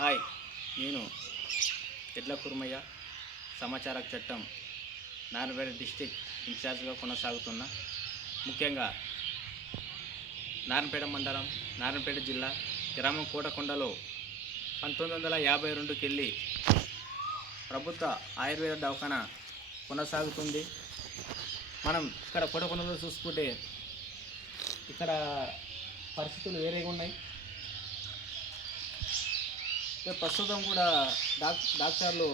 Hi, నేను ఎడ్ల కుర్మయ్య, సమాచార చట్టం నారాయణపేట డిస్టిక్ ఇన్ఛార్జ్గా కొనసాగుతున్నా. ముఖ్యంగా నారాయణపేట మండలం, నారాయణపేట జిల్లా, గ్రామం కోటకొండలో 1952కి వెళ్ళి ప్రభుత్వ ఆయుర్వేద దవాఖానా కొనసాగుతుంది. మనం ఇక్కడ కోటకొండలో చూసుకుంటే ఇక్కడ పరిస్థితులు వేరేగా ఉన్నాయి. ప్రస్తుతం కూడా డాక్టర్లు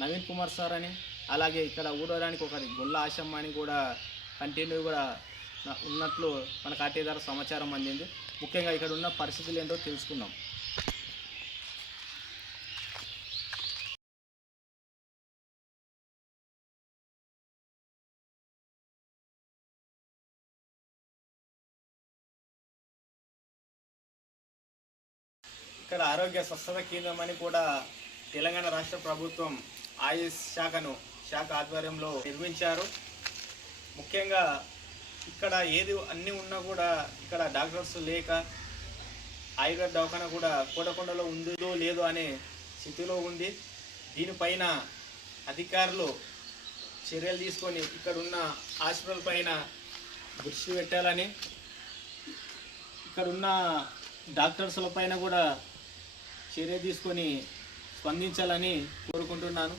నవీన్ కుమార్ సార్ అని, అలాగే ఇక్కడ ఊడడానికి ఒకరి గొల్ల ఆశమ్మ అని కూడా కంటిన్యూ కూడా ఉన్నట్లు మనకు ఆర్టీ ద్వారా సమాచారం అందింది. ముఖ్యంగా ఇక్కడ ఉన్న పరిస్థితులు ఏంటో తెలుసుకుందాం. ఇక్కడ ఆరోగ్య స్వస్థత కేంద్రం అని కూడా తెలంగాణ రాష్ట్ర ప్రభుత్వం ఆయుష్ శాఖ ఆధ్వర్యంలో నిర్మించారు. ముఖ్యంగా ఇక్కడ ఏది అన్నీ ఉన్నా కూడా ఇక్కడ డాక్టర్స్ లేక ఆయుర్వేద దవాఖానా కూడా కోటకొండలో ఉందో లేదో అనే స్థితిలో ఉంది. దీనిపైన అధికారులు చర్యలు తీసుకొని ఇక్కడ ఉన్న హాస్పిటల్ పైన దృష్టి పెట్టాలని, ఇక్కడ ఉన్న డాక్టర్స్ల పైన కూడా చర్య తీసుకొని స్పందించాలని కోరుకుంటున్నాను.